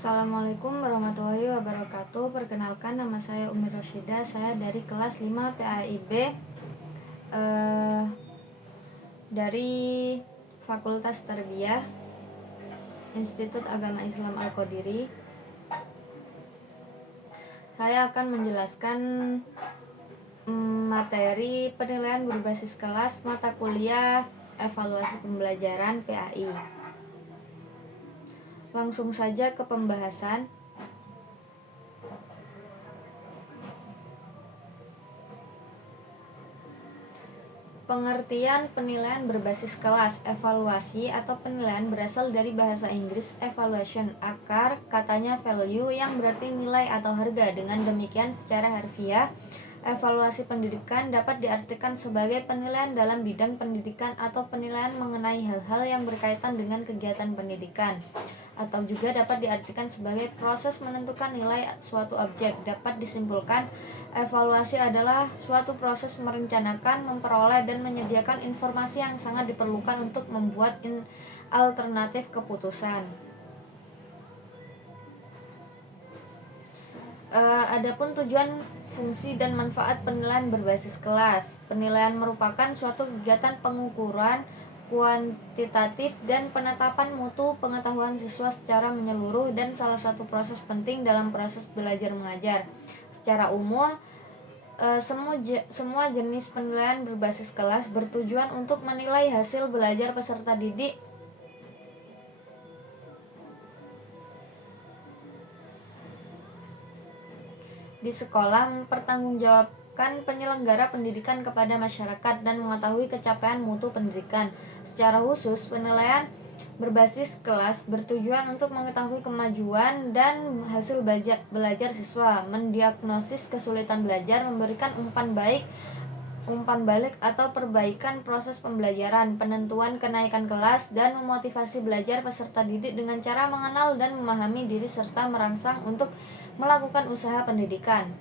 Assalamualaikum warahmatullahi wabarakatuh. Perkenalkan, nama saya Umi Rosyida. Saya dari kelas 5 PAIB dari Fakultas Tarbiyah Institut Agama Islam Al-Qadiri. Saya akan menjelaskan materi penilaian berbasis kelas mata kuliah evaluasi pembelajaran PAI. Langsung saja ke pembahasan. Pengertian penilaian berbasis kelas. Evaluasi atau penilaian berasal dari bahasa Inggris evaluation, akar katanya value yang berarti nilai atau harga. Dengan demikian, secara harfiah, evaluasi pendidikan dapat diartikan sebagai penilaian dalam bidang pendidikan atau penilaian mengenai hal-hal yang berkaitan dengan kegiatan pendidikan, atau juga dapat diartikan sebagai proses menentukan nilai suatu objek. Dapat disimpulkan, evaluasi adalah suatu proses merencanakan, memperoleh, dan menyediakan informasi yang sangat diperlukan untuk membuat alternatif keputusan. Adapun tujuan, fungsi, dan manfaat penilaian berbasis kelas. Penilaian merupakan suatu kegiatan pengukuran kuantitatif dan penetapan mutu pengetahuan siswa secara menyeluruh dan salah satu proses penting dalam proses belajar mengajar. Secara umum, semua jenis penilaian berbasis kelas bertujuan untuk menilai hasil belajar peserta didik di sekolah, mempertanggungjawabkan penyelenggara pendidikan kepada masyarakat, dan mengetahui capaian mutu pendidikan. Secara khusus, penilaian berbasis kelas bertujuan untuk mengetahui kemajuan dan hasil belajar siswa, mendiagnosis kesulitan belajar, memberikan umpan balik atau perbaikan proses pembelajaran, penentuan kenaikan kelas, dan memotivasi belajar peserta didik dengan cara mengenal dan memahami diri serta merangsang untuk melakukan usaha pendidikan.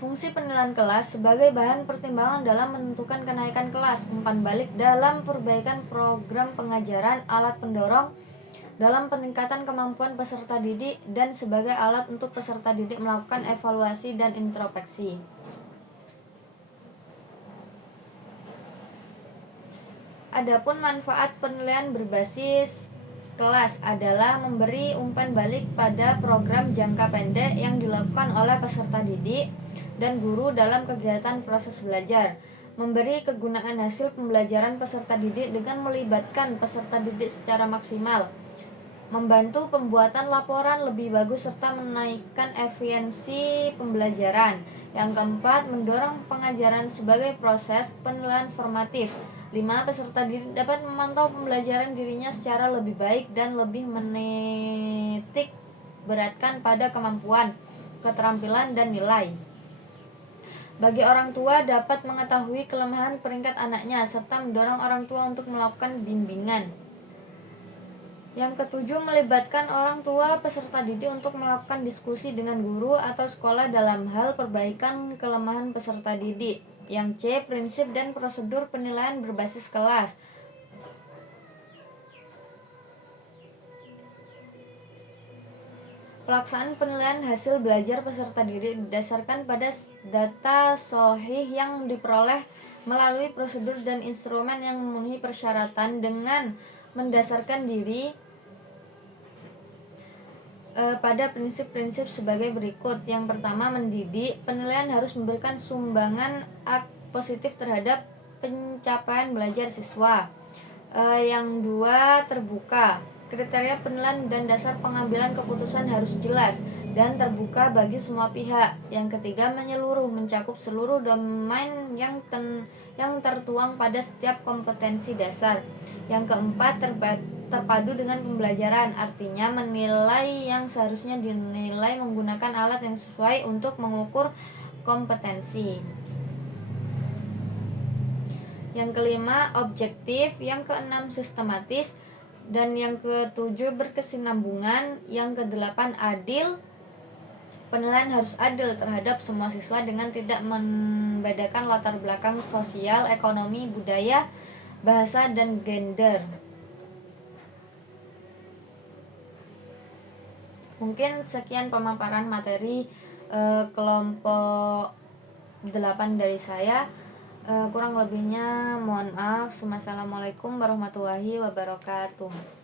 Fungsi penilaian kelas sebagai bahan pertimbangan dalam menentukan kenaikan kelas, umpan balik dalam perbaikan program pengajaran, alat pendorong dalam peningkatan kemampuan peserta didik, dan sebagai alat untuk peserta didik melakukan evaluasi dan introspeksi. Adapun manfaat penilaian berbasis kelas adalah memberi umpan balik pada program jangka pendek yang dilakukan oleh peserta didik dan guru dalam kegiatan proses belajar, memberi kegunaan hasil pembelajaran peserta didik dengan melibatkan peserta didik secara maksimal, membantu pembuatan laporan lebih bagus serta menaikkan efisiensi pembelajaran. Yang keempat, mendorong pengajaran sebagai proses penilaian formatif. 5. Peserta didik dapat memantau pembelajaran dirinya secara lebih baik dan lebih menitik beratkan pada kemampuan, keterampilan, dan nilai. Bagi orang tua, dapat mengetahui kelemahan peringkat anaknya serta mendorong orang tua untuk melakukan bimbingan. Yang ketujuh, melibatkan orang tua peserta didik untuk melakukan diskusi dengan guru atau sekolah dalam hal perbaikan kelemahan peserta didik. Yang C, prinsip dan prosedur penilaian berbasis kelas. Pelaksanaan penilaian hasil belajar peserta didik didasarkan pada data sahih yang diperoleh melalui prosedur dan instrumen yang memenuhi persyaratan dengan mendasarkan diri pada prinsip-prinsip sebagai berikut. Yang pertama, mendidik. Penilaian harus memberikan sumbangan positif terhadap pencapaian belajar siswa. Yang dua, terbuka. Kriteria penilaian dan dasar pengambilan keputusan harus jelas dan terbuka bagi semua pihak. Yang ketiga, menyeluruh, mencakup seluruh domain yang tertuang pada setiap kompetensi dasar. Yang keempat, terpadu dengan pembelajaran, artinya menilai yang seharusnya dinilai menggunakan alat yang sesuai untuk mengukur kompetensi. Yang kelima, objektif. Yang keenam, sistematis. Dan yang ketujuh, berkesinambungan. Yang kedelapan, adil. Penilaian harus adil terhadap semua siswa dengan tidak membedakan latar belakang sosial, ekonomi, budaya, bahasa, dan gender. Mungkin sekian pemaparan materi kelompok 8 dari saya. Kurang lebihnya mohon maaf. Wassalamualaikum warahmatullahi wabarakatuh.